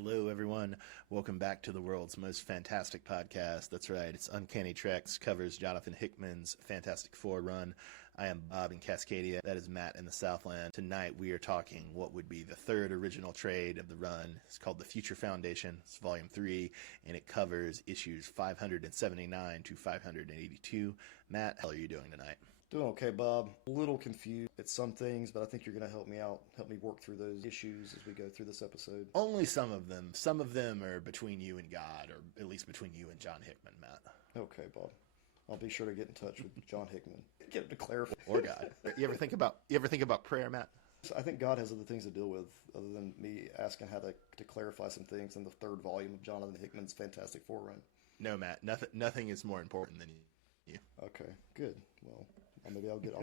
Hello, everyone. Welcome back to the world's most fantastic podcast. That's right. It's Uncanny Treks, covers Jonathan Hickman's Fantastic Four run. I am Bob in Cascadia. That is Matt in the Southland. Tonight we are talking what would be the third original trade of the run. It's called The Future Foundation. It's volume 3, and it covers issues 579 to 582. Matt, how are you doing tonight? Doing okay, Bob. A little confused at some things, but I think you're going to help me out, help me work through those issues as we go through this episode. Only some of them. Some of them are between you and God, or at least between you and John Hickman, Matt. Okay, Bob. I'll be sure to get in touch with John Hickman. Get him to clarify. Or God. You ever think about prayer, Matt? I think God has other things to deal with other than me asking how to clarify some things in the third volume of Jonathan Hickman's Fantastic Four run. No, Matt. Nothing is more important than you. Okay, good. Well, maybe I'll get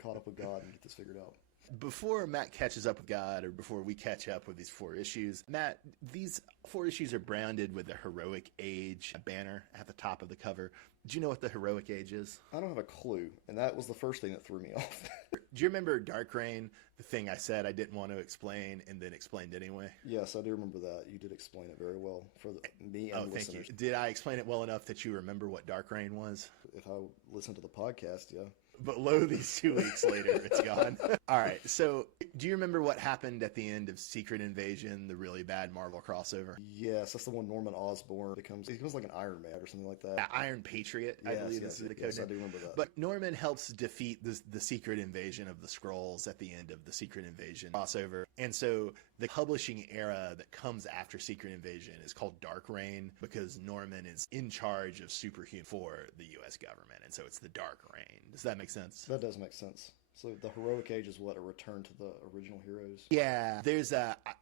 caught up with God and get this figured out. Before Matt catches up with God, or before we catch up with these 4 issues, Matt, these 4 issues are branded with the Heroic Age banner at the top of the cover. Do you know what the Heroic Age is? I don't have a clue, and that was the first thing that threw me off. Do you remember Dark Reign, the thing I said I didn't want to explain and then explained anyway? Yes, I do remember that. You did explain it very well for me and the listeners. Thank you. Did I explain it well enough that you remember what Dark Reign was? If I listen to the podcast, yeah. But lo, these 2 weeks later, it's gone. All right, so do you remember what happened at the end of Secret Invasion, the really bad Marvel crossover? Yes, that's the one Norman Osborn becomes like an Iron Man or something like that. Yeah, Iron Patriot, I believe is the code yes, name. I do remember that. But Norman helps defeat the Secret Invasion of the Skrulls at the end of the Secret Invasion crossover. And so the publishing era that comes after Secret Invasion is called Dark Reign because Norman is in charge of superhuman for the U.S. government. And so it's the Dark Reign. Does that make sense? That does make sense. So the Heroic Age is what, a return to the original heroes? Yeah, there's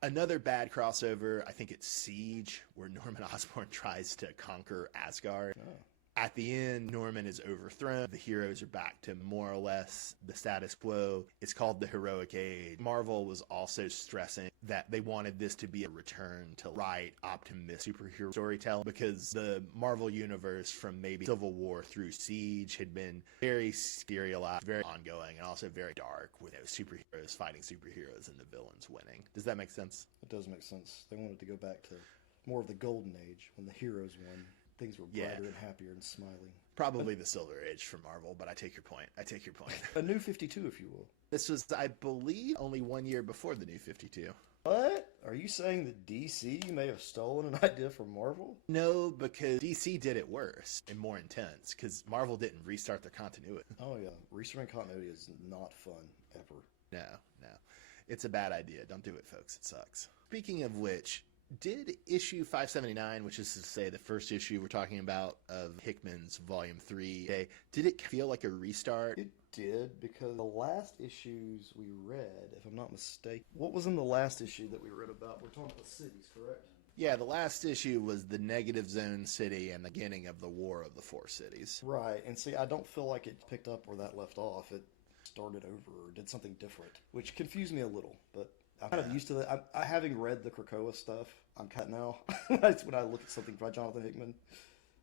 another bad crossover. I think it's Siege, where Norman Osborn tries to conquer Asgard. Oh. At the end, Norman is overthrown. The heroes are back to more or less the status quo. It's called the Heroic Age. Marvel was also stressing that they wanted this to be a return to light, optimistic superhero storytelling because the Marvel universe from maybe Civil War through Siege had been very serialized, very ongoing, and also very dark with superheroes fighting superheroes and the villains winning. Does that make sense? It does make sense. They wanted to go back to more of the golden age when the heroes won. Things were brighter and happier and smiling. Probably the Silver Age for Marvel, but I take your point. A New 52, if you will. This was, I believe, only 1 year before the New 52. What? Are you saying that DC may have stolen an idea from Marvel? No, because DC did it worse and more intense, because Marvel didn't restart their continuity. Oh, yeah. Restarting continuity is not fun, ever. No. It's a bad idea. Don't do it, folks. It sucks. Speaking of which, did issue 579, which is to say the first issue we're talking about of Hickman's Volume 3, did it feel like a restart? It did, because the last issues we read, if I'm not mistaken, what was in the last issue that we read about? We're talking about the cities, correct? Yeah, the last issue was the Negative Zone City and the beginning of the War of the 4 Cities. Right, and see, I don't feel like it picked up where that left off. It started over or did something different, which confused me a little, but I'm kind of used to that. I having read the Krakoa stuff, I'm kind of now. That's when I look at something by Jonathan Hickman.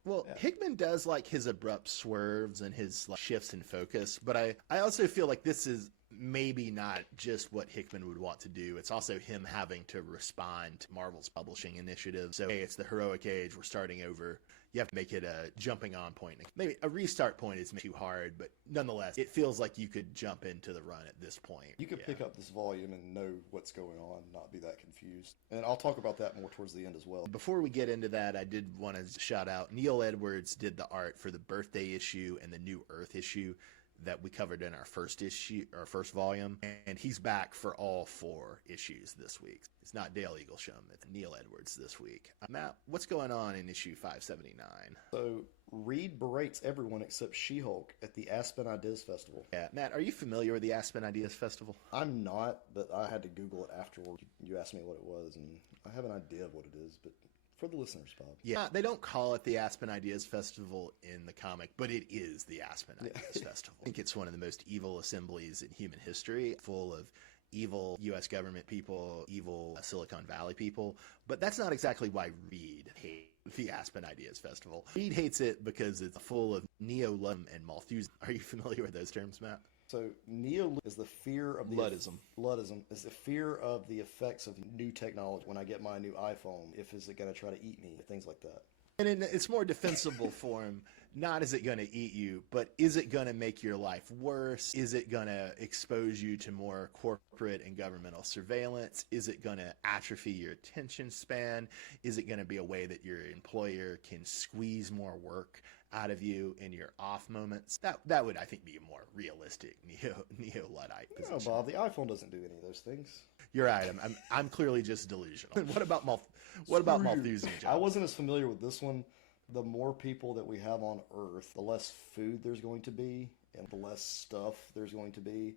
Well, yeah. Hickman does like his abrupt swerves and his shifts in focus, but I also feel like this is maybe not just what Hickman would want to do. It's also him having to respond to Marvel's publishing initiative. So, hey, it's the Heroic Age. We're starting over. You have to make it a jumping on point. Maybe a restart point is too hard, but nonetheless, it feels like you could jump into the run at this point. You could pick up this volume and know what's going on, not be that confused. And I'll talk about that more towards the end as well. Before we get into that, I did want to shout out Neil Edwards did the art for the Birthday issue and the New Earth issue that we covered in our first volume, and he's back for all 4 issues this week. It's not Dale Eaglesham, it's Neil Edwards this week. Matt, what's going on in issue 579? So, Reed berates everyone except She-Hulk at the Aspen Ideas Festival. Yeah, Matt, are you familiar with the Aspen Ideas Festival? I'm not, but I had to Google it afterward. You asked me what it was, and I have an idea of what it is, but for the listeners, Bob. Yeah, they don't call it the Aspen Ideas Festival in the comic, but it is the Aspen Ideas Festival. I think it's one of the most evil assemblies in human history, full of evil U.S. government people, evil Silicon Valley people. But that's not exactly why Reed hates the Aspen Ideas Festival. Reed hates it because it's full of Neo-Lum and Malthusian. Are you familiar with those terms, Matt? So neo is the fear of the Luddism. Luddism is the fear of the effects of new technology. When I get my new iPhone, if is it going to try to eat me, things like that. And in its more defensible form, not is it going to eat you, but is it going to make your life worse? Is it going to expose you to more corporate and governmental surveillance? Is it going to atrophy your attention span? Is it going to be a way that your employer can squeeze more work out of you in your off moments? That would, I think, be a more realistic neo-Luddite No, position. Bob, the iPhone doesn't do any of those things. You're right. I'm clearly just delusional. What about Malthusian? I wasn't as familiar with this one. The more people that we have on Earth, the less food there's going to be, and the less stuff there's going to be.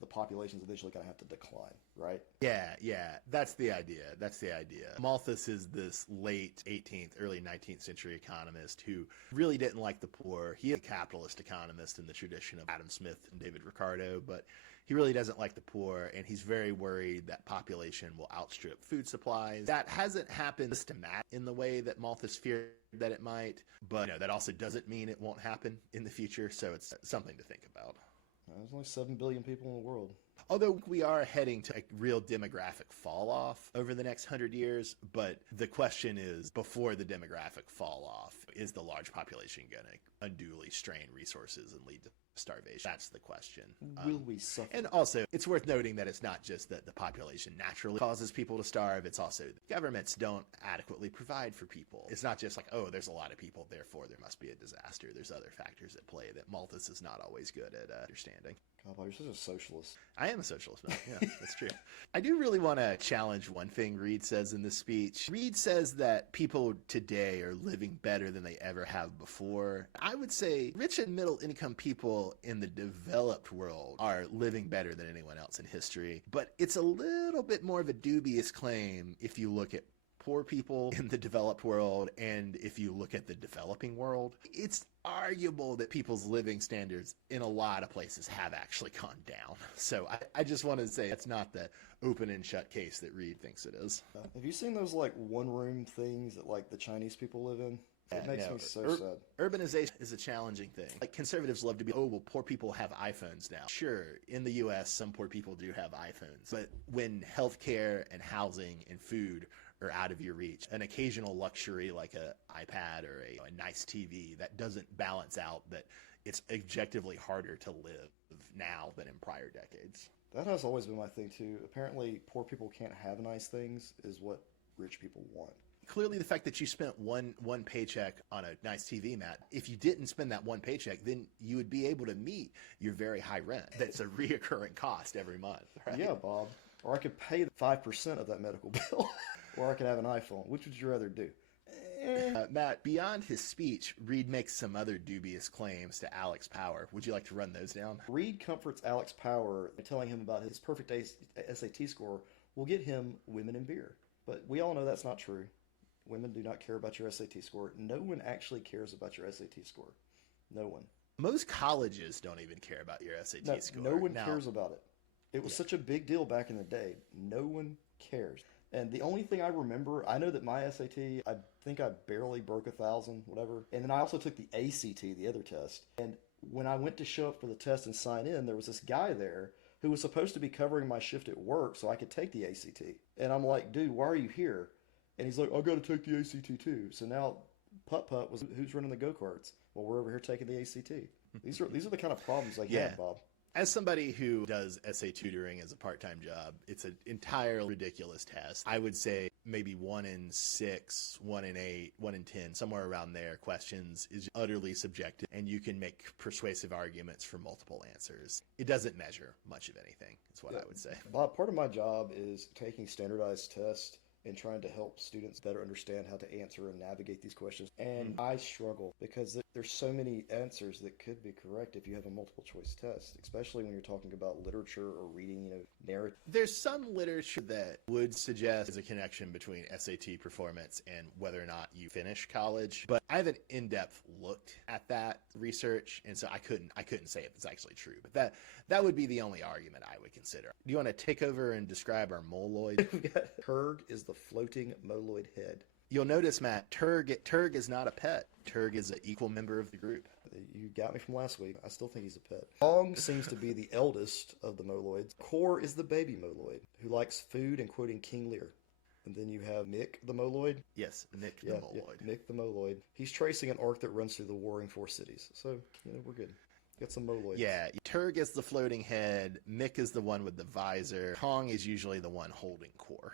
The population's eventually going to have to decline, right? Yeah, that's the idea. Malthus is this late 18th, early 19th century economist who really didn't like the poor. He is a capitalist economist in the tradition of Adam Smith and David Ricardo, but he really doesn't like the poor, and he's very worried that population will outstrip food supplies. That hasn't happened systematically in the way that Malthus feared that it might, but that also doesn't mean it won't happen in the future, so it's something to think about. There's only 7 billion people in the world. Although we are heading to a real demographic fall off over the next 100 years, but the question is, before the demographic fall off, is the large population going to unduly strain resources and lead to starvation? That's the question. Will we suffer? And also, it's worth noting that it's not just that the population naturally causes people to starve, it's also that governments don't adequately provide for people. It's not just like, oh, there's a lot of people, therefore there must be a disaster. There's other factors at play that Malthus is not always good at understanding. God, Bob, you're such a socialist. I am a socialist, man. Yeah, that's true. I do really want to challenge one thing Reed says in this speech. Reed says that people today are living better than they ever have before. I would say rich and middle income people in the developed world are living better than anyone else in history. But it's a little bit more of a dubious claim if you look at poor people in the developed world and if you look at the developing world. It's arguable that people's living standards in a lot of places have actually gone down. So I just want to say it's not the open and shut case that Reed thinks it is. Have you seen those one room things that the Chinese people live in? It makes me so sad. Urbanization is a challenging thing. Conservatives love to be, oh, well, poor people have iPhones now. Sure, in the U.S., some poor people do have iPhones. But when healthcare and housing and food are out of your reach, an occasional luxury like an iPad or a nice TV, that doesn't balance out that it's objectively harder to live now than in prior decades. That has always been my thing, too. Apparently, poor people can't have nice things is what rich people want. Clearly, the fact that you spent one paycheck on a nice TV, Matt, if you didn't spend that one paycheck, then you would be able to meet your very high rent. That's a reoccurring cost every month, right? Yeah, Bob. Or I could pay 5% of that medical bill. Or I could have an iPhone. Which would you rather do? Matt, beyond his speech, Reed makes some other dubious claims to Alex Power. Would you like to run those down? Reed comforts Alex Power by telling him about his perfect SAT score will get him women and beer. But we all know that's not true. Women do not care about your SAT score. No one actually cares about your SAT score. No one. Most colleges don't even care about your SAT score. No one cares about it. It was such a big deal back in the day. No one cares. And the only thing I remember, I know that my SAT, I think I barely broke 1,000, whatever. And then I also took the ACT, the other test. And when I went to show up for the test and sign in, there was this guy there who was supposed to be covering my shift at work so I could take the ACT. And I'm like, dude, why are you here? And he's like, I got to take the ACT too. So now Putt-Putt was who's running the go-karts. Well, we're over here taking the ACT. These are the kind of problems I get, Bob. As somebody who does essay tutoring as a part-time job, it's an entirely ridiculous test. I would say maybe 1 in 6, 1 in 8, 1 in 10, somewhere around there, questions is utterly subjective, and you can make persuasive arguments for multiple answers. It doesn't measure much of anything, is what I would say. Bob, part of my job is taking standardized tests and trying to help students better understand how to answer and navigate these questions. And I struggle because there's so many answers that could be correct if you have a multiple choice test, especially when you're talking about literature or reading, narrative. There's some literature that would suggest there's a connection between SAT performance and whether or not you finish college, but I haven't in-depth looked at that research, and so I couldn't say if it's actually true. But that would be the only argument I would consider. Do you want to take over and describe our moloid? Kurg is the floating moloid head. You'll notice, Matt, Turg is not a pet. Turg is an equal member of the group. You got me from last week. I still think he's a pet. Hong seems to be the eldest of the Moloids. Kor is the baby Moloid, who likes food and quoting King Lear. And then you have Mick the Moloid. Yes, Mick the Moloid. Yeah, Mick the Moloid. He's tracing an arc that runs through the warring four cities. So, we're good. Got some Moloids. Yeah, Turg is the floating head. Mick is the one with the visor. Hong is usually the one holding Kor.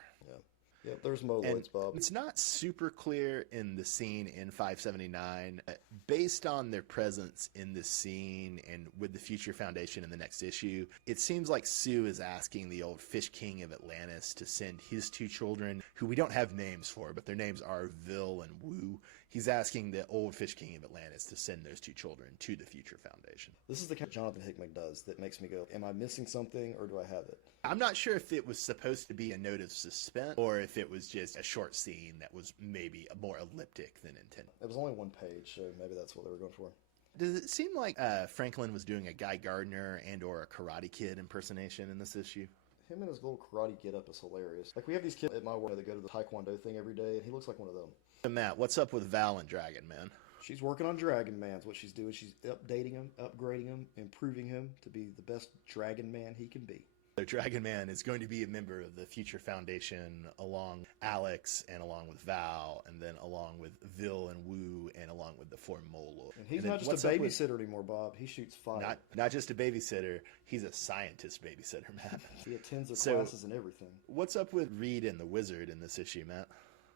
Yep, there's Moloids, Bob. It's not super clear in the scene in 579. Based on their presence in this scene and with the Future Foundation in the next issue, it seems like Sue is asking the old Fish King of Atlantis to send his two children, who we don't have names for, but their names are Vil and Wu. He's asking the old Fish King of Atlantis to send those two children to the Future Foundation. This is the kind of Jonathan Hickman does that makes me go, am I missing something or do I have it? I'm not sure if it was supposed to be a note of suspense or if it was just a short scene that was maybe more elliptic than intended. It was only one page, so maybe that's what they were going for. Does it seem like Franklin was doing a Guy Gardner and or a Karate Kid impersonation in this issue? Him and his little karate get-up is hilarious. Like, we have these kids at my work that go to the Taekwondo thing every day, and he looks like one of them. So Matt, what's up with Val and Dragon Man? She's working on Dragon Man's what she's doing. She's updating him, upgrading him, improving him to be the best Dragon Man he can be. So Dragon Man is going to be a member of the Future Foundation along Alex and along with Val and then along with Vil and Wu and along with the four Molo. And he's not just a babysitter anymore, Bob. He shoots fire. Not just a babysitter. He's a scientist babysitter, Matt. He attends their classes and everything. What's up with Reed and the Wizard in this issue, Matt?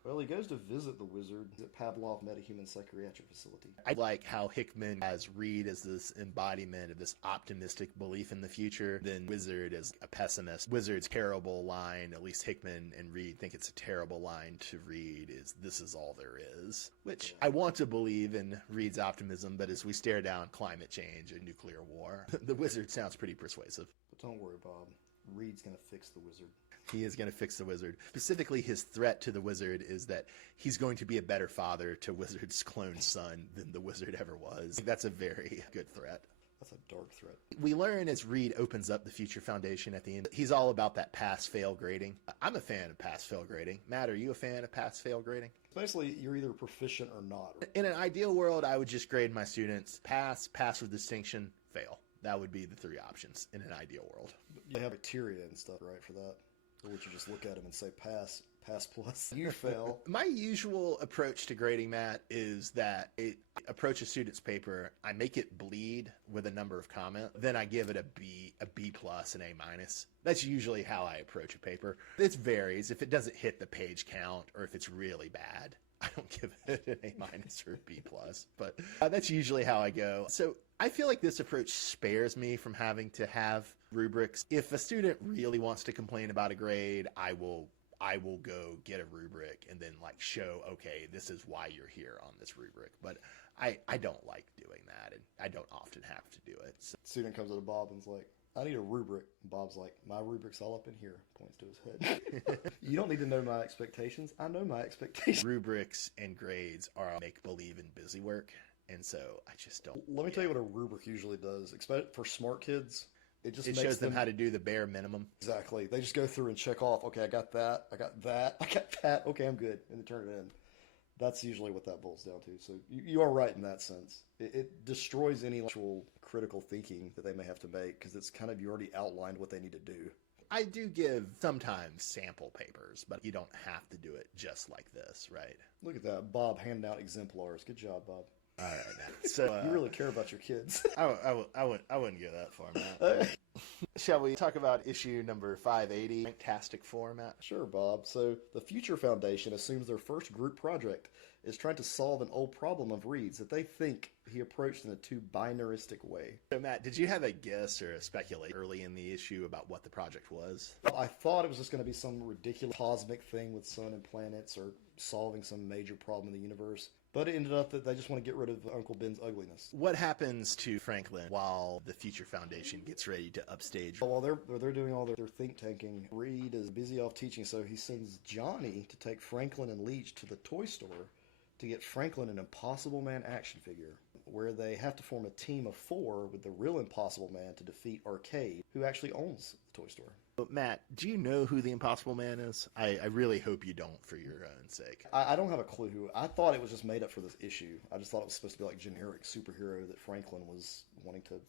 Well, he goes to visit the wizard at Pavlov Metahuman Psychiatric Facility. I like how Hickman has Reed as this embodiment of this optimistic belief in the future, then Wizard as a pessimist. Wizard's terrible line, at least Hickman and Reed think it's a terrible line to read, is "this is all there is," which I want to believe in Reed's optimism, but as we stare down climate change and nuclear war, the Wizard sounds pretty persuasive. But don't worry, Bob. Reed's going to fix the wizard. He is going to fix the Wizard. Specifically, his threat to the Wizard is that he's going to be a better father to Wizard's clone son than the Wizard ever was. That's a very good threat. That's a dark threat. We learn as Reed opens up the Future Foundation at the end, he's all about that pass-fail grading. I'm a fan of pass-fail grading. Matt, are you a fan of pass-fail grading? Basically, you're either proficient or not. In an ideal world, I would just grade my students pass, pass with distinction, fail. That would be the three options in an ideal world. You have criteria and stuff, right, for that? Or would you just look at them and say, pass, pass plus, you fail? My usual approach to grading, Matt, is that I approach a student's paper, I make it bleed with a number of comments, then I give it a B plus, an A minus. That's usually how I approach a paper. It varies. If it doesn't hit the page count or if it's really bad, I don't give it an A minus or a B plus, but that's usually how I go. So I feel like this approach spares me from having to have rubrics. If a student really wants to complain about a grade, I will go get a rubric and then show, okay, this is why you're here on this rubric. But I don't like doing that, and I don't often have to do it. So. Student comes to Bob and's like, I need a rubric. Bob's like, my rubric's all up in here. Points to his head. You don't need to know my expectations. I know my expectations. Rubrics and grades are make-believe and busy work, and so I just don't. Let me tell you what a rubric usually does. Expect for smart kids, it shows them how to do the bare minimum. Exactly. They just go through and check off. Okay, I got that. I got that. I got that. Okay, I'm good, and they turn it in. That's usually what that boils down to. So you are right in that sense. It destroys any actual critical thinking that they may have to make because it's kind of you already outlined what they need to do. I do give sometimes sample papers, but you don't have to do it just like this, right? Look at that. Bob handing out exemplars. Good job, Bob. All right, now. So you really care about your kids. I wouldn't go that far, Matt. Shall we talk about issue number 580, Fantastic Format? Sure, Bob. So the Future Foundation assumes their first group project is trying to solve an old problem of Reed's that they think he approached in a too binaristic way. So, Matt, did you have a guess or a speculation early in the issue about what the project was? Well, I thought it was just going to be some ridiculous cosmic thing with sun and planets or solving some major problem in the universe. But it ended up that they just want to get rid of Uncle Ben's ugliness. What happens to Franklin while the Future Foundation gets ready to upstage? While they're doing all their think tanking, Reed is busy off teaching, so he sends Johnny to take Franklin and Leech to the toy store to get Franklin an Impossible Man action figure. where they have to form a team of 4 with the real Impossible Man to defeat Arcade, who actually owns the toy store. But Matt, do you know who the Impossible Man is? I really hope you don't for your own sake. I don't have a clue who. I thought it was just made up for this issue. I just thought it was supposed to be like generic superhero that Franklin was wanting to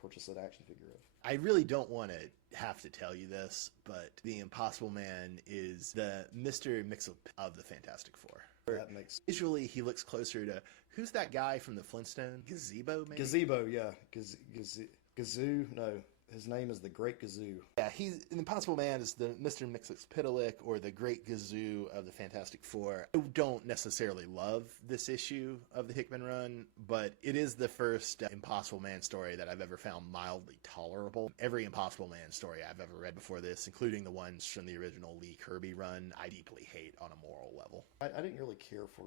purchase an action figure of. I really don't want to have to tell you this, but the Impossible Man is the Mr. Mix-Up of the Fantastic Four. That makes... Visually, he looks closer to, who's that guy from the Flintstones? Gazebo, maybe? Gazebo, yeah. Gazoo? No. His name is the Great Gazoo. Yeah, he's the Impossible Man is the Mr. Mxyzptlk or the Great Gazoo of the Fantastic Four. I don't necessarily love this issue of the Hickman run, but it is the first Impossible Man story that I've ever found mildly tolerable. Every Impossible Man story I've ever read before this, including the ones from the original Lee Kirby run, I deeply hate on a moral level. I didn't really care for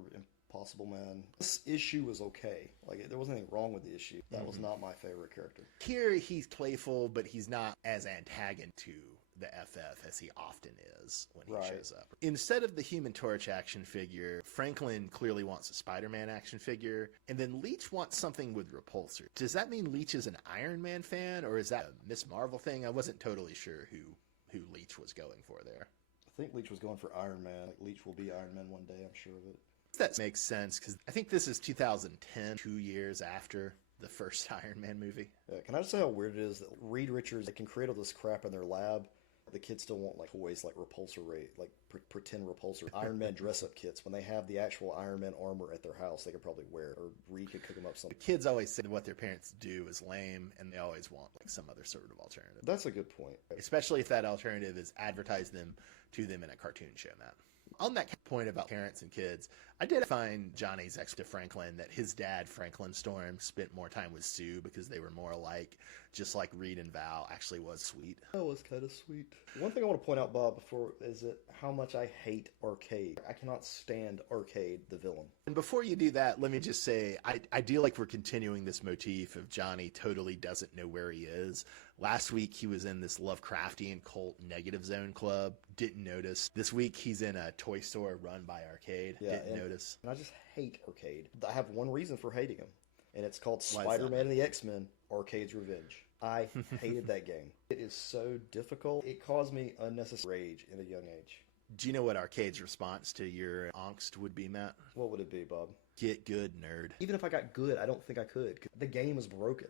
Impossible Man. This issue was okay. Like, there wasn't anything wrong with the issue. That was not my favorite character. Here, he's playful, but he's not as antagonist to the FF as he often is when he shows up. Instead of the Human Torch action figure, Franklin clearly wants a Spider-Man action figure, and then Leech wants something with Repulsor. Does that mean Leech is an Iron Man fan, or is that a Miss Marvel thing? I wasn't totally sure who Leech was going for there. I think Leech was going for Iron Man. Like, Leech will be Iron Man one day, I'm sure of it. That makes sense, because I think this is 2010, 2 years after the first Iron Man movie. Can I just say how weird it is that Reed Richards, they can create all this crap in their lab. The kids still want like toys like Repulsor, like pretend Repulsor. Iron Man dress-up kits. When they have the actual Iron Man armor at their house, they could probably wear it, or Reed could cook them up something. The kids always say what their parents do is lame, and they always want like some other sort of alternative. That's a good point. Especially if that alternative is advertise them to them in a cartoon show, Matt. On that point about parents and kids, I did find Johnny's ex to Franklin that his dad, Franklin Storm, spent more time with Sue because they were more alike, just like Reed and Val actually was sweet. That was kind of sweet. One thing I want to point out, Bob, before is that how much I hate Arcade. I cannot stand Arcade, the villain. And before you do that, let me just say, I do like we're continuing this motif of Johnny totally doesn't know where he is. Last week, he was in this Lovecraftian cult Negative Zone club. Didn't notice. This week, he's in a toy store run by Arcade. Didn't notice. And I just hate Arcade. I have one reason for hating him, and it's called Spider-Man and the X-Men, Arcade's Revenge. I hated that game. It is so difficult. It caused me unnecessary rage at a young age. Do you know what Arcade's response to your angst would be, Matt? What would it be, Bob? Get good, nerd. Even if I got good, I don't think I could. The game is broken.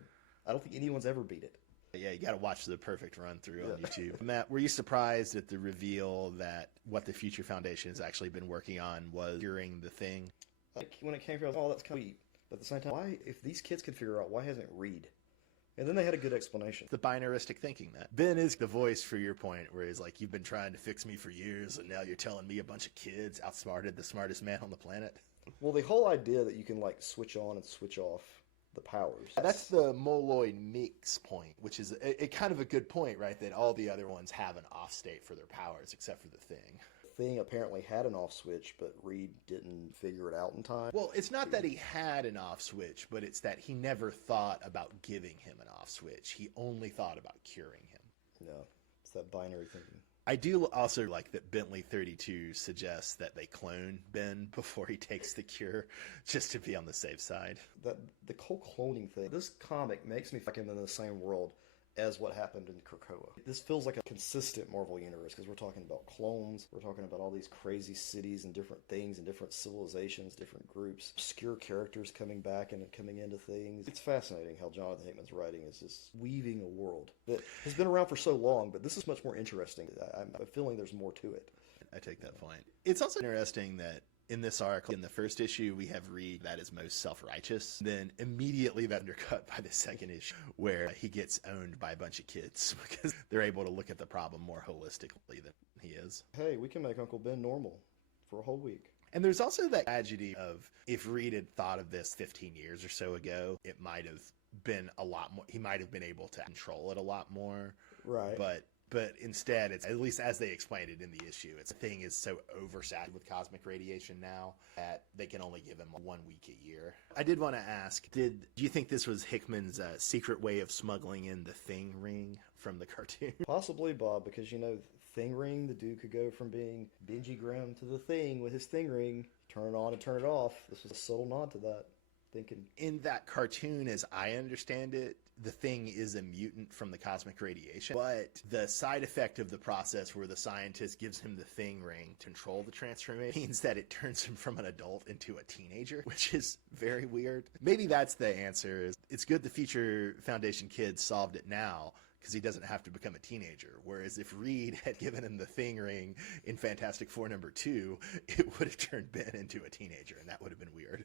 I don't think anyone's ever beat it. Yeah, you got to watch the perfect run through on YouTube. Matt, were you surprised at the reveal that what the Future Foundation has actually been working on was curing the Thing? Like, when it came through, I was like, oh, that's kind of sweet. But at the same time, why, if these kids could figure out, why hasn't Reed? And then they had a good explanation. The binaristic thinking, Matt. Ben is the voice for your point, where he's like, you've been trying to fix me for years, and now you're telling me a bunch of kids outsmarted the smartest man on the planet. Well, the whole idea that you can, like, switch on and switch off the powers. That's the Moloid mix point, which is a kind of a good point, right? That all the other ones have an off state for their powers, except for the Thing. Thing apparently had an off switch, but Reed didn't figure it out in time. Well, it's not that he had an off switch, but it's that he never thought about giving him an off switch. He only thought about curing him. No, it's that binary thinking. I do also like that Bentley 32 suggests that they clone Ben before he takes the cure, just to be on the safe side. The whole cloning thing, this comic makes me feel like I'm in the same world as what happened in Krakoa. This feels like a consistent Marvel universe, because we're talking about clones, we're talking about all these crazy cities and different things and different civilizations, different groups, obscure characters coming back and coming into things. It's fascinating how Jonathan Hickman's writing is just weaving a world that has been around for so long, but this is much more interesting. I'm feeling there's more to it. I take that point. It's also interesting that in this arc, in the first issue, we have Reed that is most self-righteous. Then immediately that undercut by the second issue, where he gets owned by a bunch of kids because they're able to look at the problem more holistically than he is. Hey, we can make Uncle Ben normal for a whole week. And there's also that tragedy of if Reed had thought of this 15 years or so ago, it might have been a lot more. He might have been able to control it a lot more. Right. But instead, it's at least as they explained it in the issue, the Thing is so oversaturated with cosmic radiation now that they can only give him 1 week a year. I did want to ask, do you think this was Hickman's secret way of smuggling in the Thing ring from the cartoon? Possibly, Bob, because, Thing ring, the dude could go from being Benji Grimm to the Thing with his Thing ring, turn it on and turn it off. This was a subtle nod to that. thinking. In that cartoon, as I understand it, the Thing is a mutant from the cosmic radiation, but the side effect of the process where the scientist gives him the Thing ring to control the transformation means that it turns him from an adult into a teenager, which is very weird. Maybe that's the answer. It's good the Future Foundation kid solved it now, because he doesn't have to become a teenager. Whereas if Reed had given him the Thing ring in Fantastic Four '2, it would have turned Ben into a teenager, and that would have been weird.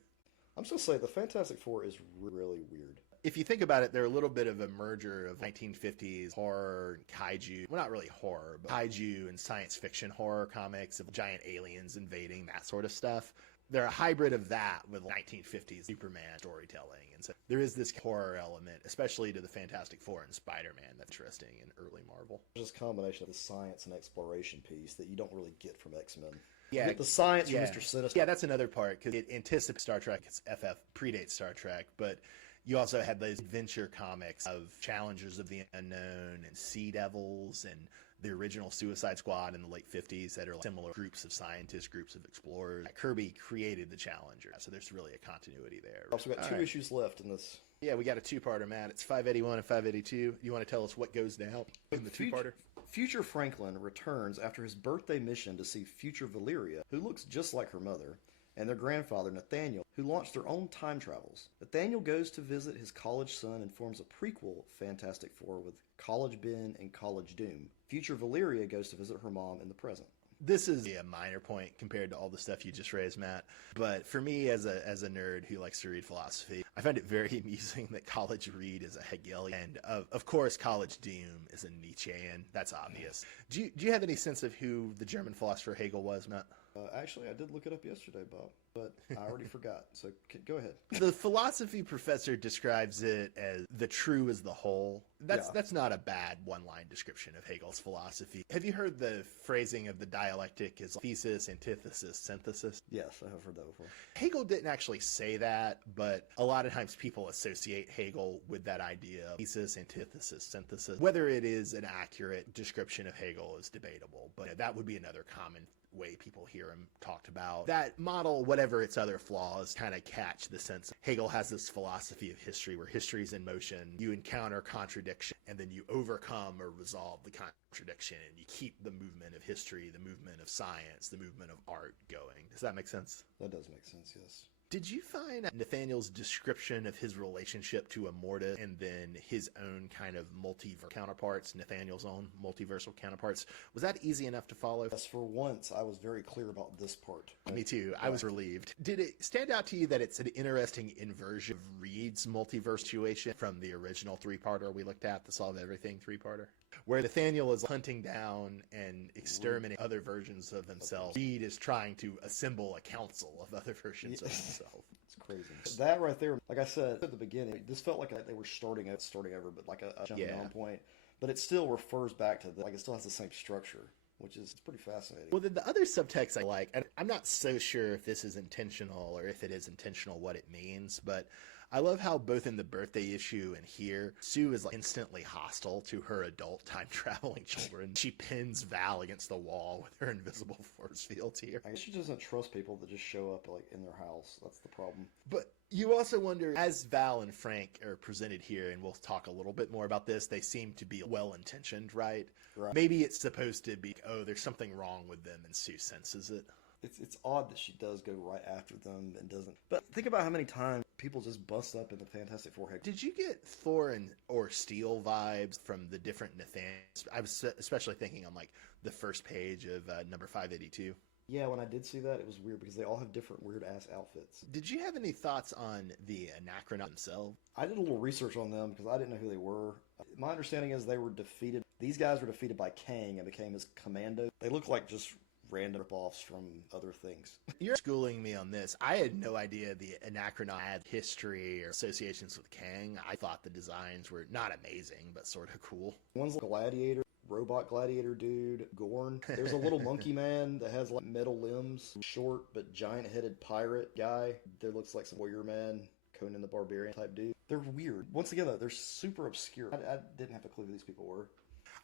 I'm just going to say, the Fantastic Four is really weird. If you think about it, they're a little bit of a merger of 1950s horror and kaiju. Well, not really horror, but kaiju and science fiction horror comics of giant aliens invading, that sort of stuff. They're a hybrid of that with 1950s Superman storytelling. And so there is this horror element, especially to the Fantastic Four and Spider-Man, that's interesting in early Marvel. There's this combination of the science and exploration piece that you don't really get from X-Men. Yeah, you get the science from Mr. Sinister. Yeah, that's another part, because it anticipates Star Trek. It's FF predates Star Trek, but you also had those adventure comics of Challengers of the Unknown and Sea Devils and the original Suicide Squad in the late 50s that are like similar groups of scientists, groups of explorers. Kirby created the Challenger, so there's really a continuity there. Also got two issues left in this. Yeah, we got a two-parter, Matt. It's 581 and 582. You want to tell us what goes down in the two-parter? Future Franklin returns after his birthday mission to see future Valeria, who looks just like her mother, and their grandfather, Nathaniel, who launched their own time travels. Nathaniel goes to visit his college son and forms a prequel Fantastic Four with College Ben and College Doom. Future Valeria goes to visit her mom in the present. This is a minor point compared to all the stuff you just raised, Matt. But for me, as a nerd who likes to read philosophy, I find it very amusing that College Reed is a Hegelian. And of course, College Doom is a Nietzschean. That's obvious. Do you have any sense of who the German philosopher Hegel was, Matt? Actually, I did look it up yesterday, Bob, but I already forgot. So go ahead. The philosophy professor describes it as the true is the whole. That's not a bad one-line description of Hegel's philosophy. Have you heard the phrasing of the dialectic as thesis, antithesis, synthesis? Yes, I have heard that before. Hegel didn't actually say that, but a lot of times people associate Hegel with that idea of thesis, antithesis, synthesis. Whether it is an accurate description of Hegel is debatable, but that would be another common way people hear him talked about. That model, whatever its other flaws, kind of catch the sense. Hegel has this philosophy of history where history is in motion. You encounter contradiction and then you overcome or resolve the contradiction and you keep the movement of history, the movement of science, the movement of art going. Does that make sense? That does make sense, yes. Did you find Nathaniel's description of his relationship to Immortus and then his own kind of multiverse counterparts, Nathaniel's own multiversal counterparts, was that easy enough to follow? Yes, for once, I was very clear about this part. Me too. I was relieved. Did it stand out to you that it's an interesting inversion of Reed's multiverse situation from the original three-parter we looked at, the Solve Everything three-parter? Where Nathaniel is hunting down and exterminating other versions of himself. Reed is trying to assemble a council of other versions of himself. It's crazy. That right there, like I said at the beginning, this felt like they were starting over, but like a jumping on point. But it still refers back to it still has the same structure, which is pretty fascinating. Well, then the other subtext I like, and I'm not so sure if this is intentional or if it is intentional what it means, but I love how both in the birthday issue and here, Sue is like instantly hostile to her adult time-traveling children. She pins Val against the wall with her invisible force fields here. I guess she doesn't trust people that just show up like in their house. That's the problem. But you also wonder, as Val and Frank are presented here, and we'll talk a little bit more about this, they seem to be well-intentioned, right? Right. Maybe it's supposed to be, oh, there's something wrong with them, and Sue senses it. It's odd that she does go right after them and doesn't. But think about how many times people just bust up in the Fantastic Four head. Did you get Thor or Steel vibes from the different Nathaniels? I was especially thinking on like the first page of number 582. Yeah, when I did see that, it was weird because they all have different weird-ass outfits. Did you have any thoughts on the Anachronaut themselves? I did a little research on them because I didn't know who they were. My understanding is they were defeated. These guys were defeated by Kang and became his commando. They look like just random rip-offs from other things. You're schooling me on this. I had no idea the Anachronaut had history or associations with Kang. I thought the designs were not amazing, but sort of cool. One's like Gladiator, robot gladiator dude, Gorn. There's a little monkey man that has like metal limbs, short but giant-headed pirate guy that looks like some warrior man, Conan the Barbarian type dude. They're weird. Once again, though, they're super obscure. I didn't have a clue who these people were.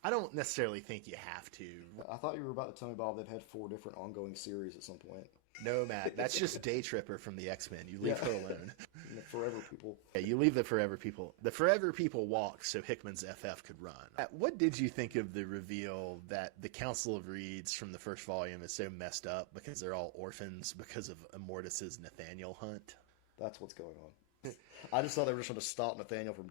I don't necessarily think you have to. I thought you were about to tell me, Bob, they've had 4 different ongoing series at some point. No, Matt, that's just Day Tripper from the X-Men. You leave her alone. the forever people. Yeah, you leave the forever people. The forever people walked so Hickman's FF could run. What did you think of the reveal that the Council of Reeds from the first volume is so messed up because they're all orphans because of Immortus's Nathaniel hunt? That's what's going on. I just thought they were just going to stop Nathaniel from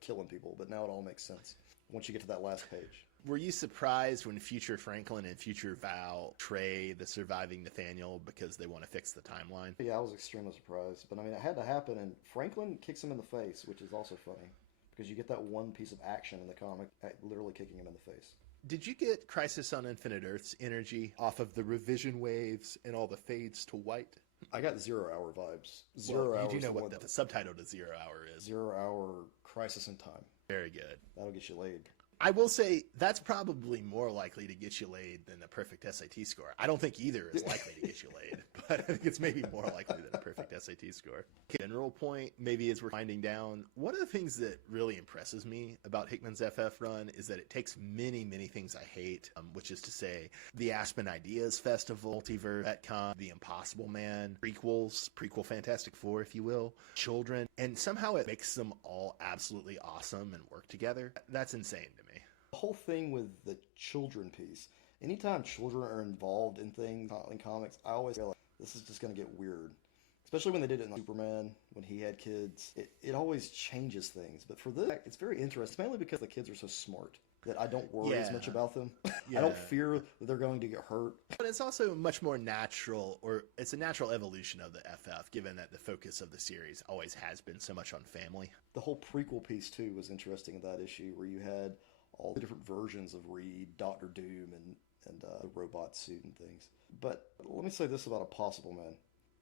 killing people, but now it all makes sense once you get to that last page. Were you surprised when future Franklin and future Val betray the surviving Nathaniel because they want to fix the timeline? Yeah, I was extremely surprised. But I mean, it had to happen, and Franklin kicks him in the face, which is also funny because you get that one piece of action in the comic, literally kicking him in the face. Did you get Crisis on Infinite Earths energy off of the revision waves and all the fades to white? I got 0 Hour vibes. You do know what the subtitle to 0 Hour is. 0 Hour Crisis in Time. Very good. That'll get you laid. I will say that's probably more likely to get you laid than a perfect SAT score. I don't think either is likely to get you laid, but I think it's maybe more likely than a perfect SAT score. General point, maybe as we're winding down, one of the things that really impresses me about Hickman's FF run is that it takes many, many things I hate, which is to say the Aspen Ideas Festival, Multiverse, Retcon, The Impossible Man, prequel Fantastic Four, if you will, children, and somehow it makes them all absolutely awesome and work together. That's insane to me. The whole thing with the children piece, anytime children are involved in things in comics, I always feel like this is just going to get weird. Especially when they did it in Superman, when he had kids. It always changes things. But for this, it's very interesting, mainly because the kids are so smart that I don't worry as much about them. I don't fear that they're going to get hurt. But it's also much more natural, or it's a natural evolution of the FF, given that the focus of the series always has been so much on family. The whole prequel piece, too, was interesting in that issue, where you had all the different versions of Reed, Doctor Doom, and the robot suit and things. But let me say this about Impossible Man.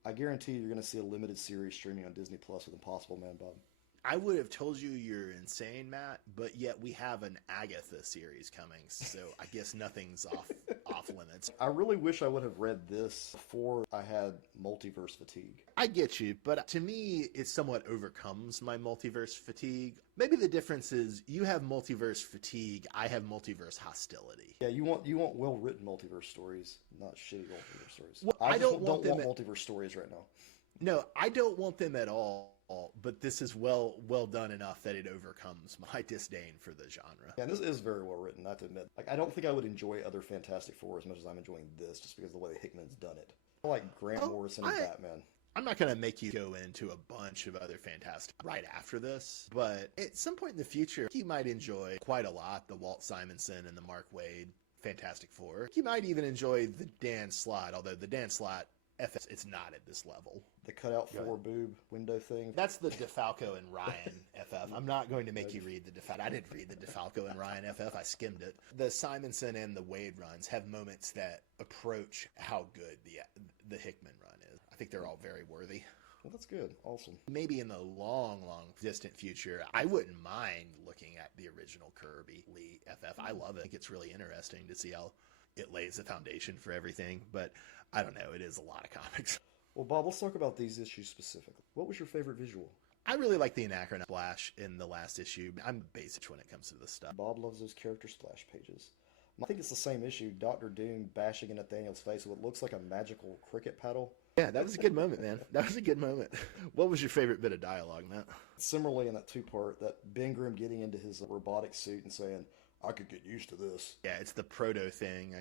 I guarantee you're going to see a limited series streaming on Disney Plus with Impossible Man, Bob. I would have told you you're insane, Matt, but yet we have an Agatha series coming, so I guess nothing's off limits. I really wish I would have read this before I had multiverse fatigue. I get you, but to me, it somewhat overcomes my multiverse fatigue. Maybe the difference is you have multiverse fatigue, I have multiverse hostility. Yeah, you want well-written multiverse stories, not shitty multiverse stories. Well, I don't want multiverse stories right now. No, I don't want them at all. But this is well done enough that it overcomes my disdain for the genre. Yeah, and this is very well written, not to admit. Like, I don't think I would enjoy other Fantastic Four as much as I'm enjoying this, just because of the way that Hickman's done it. I like Grant Morrison and Batman. I'm not going to make you go into a bunch of other Fantastic right after this, but at some point in the future, you might enjoy quite a lot the Walt Simonson and the Mark Waid Fantastic Four. You might even enjoy the Dan Slott, although the Dan Slott FS, it's not at this level. The cutout for boob window thing. That's the DeFalco and Ryan FF. I'm not going to make you read the DeFalco. I didn't read the DeFalco and Ryan FF. I skimmed it. The Simonson and the Wade runs have moments that approach how good the Hickman run is. I think they're all very worthy. Well, that's good. Awesome. Maybe in the long distant future, I wouldn't mind looking at the original Kirby Lee FF. I love it. I think it's really interesting to see how it lays the foundation for everything. But I don't know. It is a lot of comics. Well, Bob, let's talk about these issues specifically. What was your favorite visual? I really like the Anachron splash in the last issue. I'm basic when it comes to this stuff. Bob loves those character splash pages. I think it's the same issue, Doctor Doom bashing in Nathaniel's face with what looks like a magical cricket paddle. Yeah, that was a good moment, man. That was a good moment. What was your favorite bit of dialogue, Matt? Similarly in that two-part, that Ben Grimm getting into his robotic suit and saying, I could get used to this. Yeah, it's the proto thing.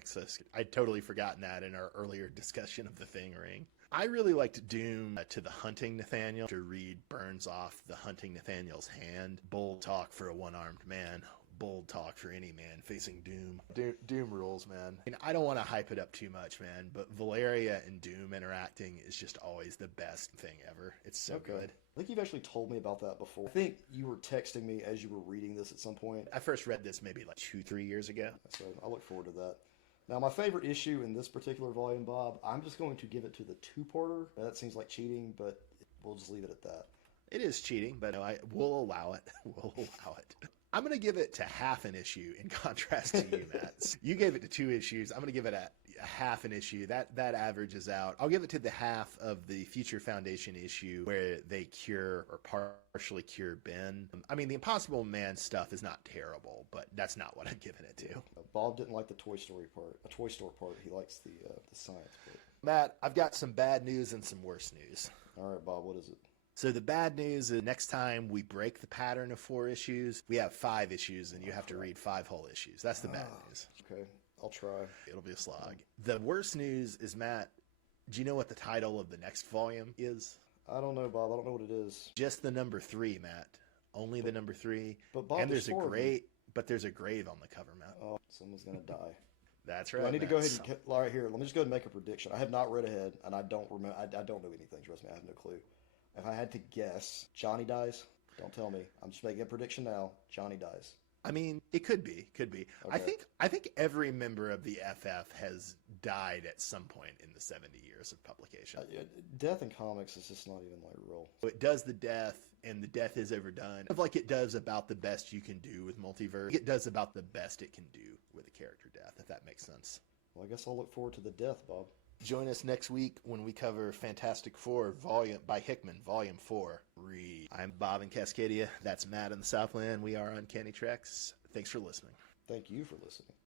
I'd totally forgotten that in our earlier discussion of the Thing ring. I really liked Doom to the hunting Nathaniel. To Reed burns off the hunting Nathaniel's hand. Bold talk for a one-armed man. Bold talk for any man facing Doom. Doom rules, man. I mean, I don't want to hype it up too much, man, but Valeria and Doom interacting is just always the best thing ever. It's so good. I think you've actually told me about that before. I think you were texting me as you were reading this at some point. I first read this maybe like 2-3 years ago. So I look forward to that. Now, my favorite issue in this particular volume, Bob, I'm just going to give it to the two-parter. That seems like cheating, but we'll just leave it at that. It is cheating, but we'll allow it. We'll allow it. I'm going to give it to half an issue in contrast to you, Matt. You gave it to 2 issues. I'm going to give it a half an issue. That averages out. I'll give it to the half of the Future Foundation issue where they cure or partially cure Ben. I mean, the Impossible Man stuff is not terrible, but that's not what I'm giving it to. Bob didn't like the Toy Store part. He likes the science part. Matt, I've got some bad news and some worse news. All right, Bob, what is it? So the bad news is next time we break the pattern of 4 issues, we have 5 issues and you have to read 5 whole issues. That's the bad news. Okay, I'll try. It'll be a slog. The worst news is, Matt, do you know what the title of the next volume is? I don't know, Bob. I don't know what it is. Just the number 3, Matt. Only the number 3. But Bob, and there's a 4 of them. there's a grave on the cover, Matt. Oh, someone's gonna die. That's Do right. I need to Matt. go ahead and all right here. Let me just go ahead and make a prediction. I have not read ahead, and I don't remember. I don't know anything. Trust me, I have no clue. If I had to guess, Johnny dies. Don't tell me. I'm just making a prediction now. Johnny dies. I mean, it could be. Okay. I think every member of the FF has died at some point in the 70 years of publication. Death in comics is just not even like real. It does the death, and the death is overdone. Like it does about the best you can do with multiverse. It does about the best it can do with a character death, if that makes sense. Well, I guess I'll look forward to the death, Bob. Join us next week when we cover Fantastic Four by Hickman, Volume 4. Read. I'm Bob in Cascadia. That's Matt in the Southland. We are Uncanny Treks. Thanks for listening. Thank you for listening.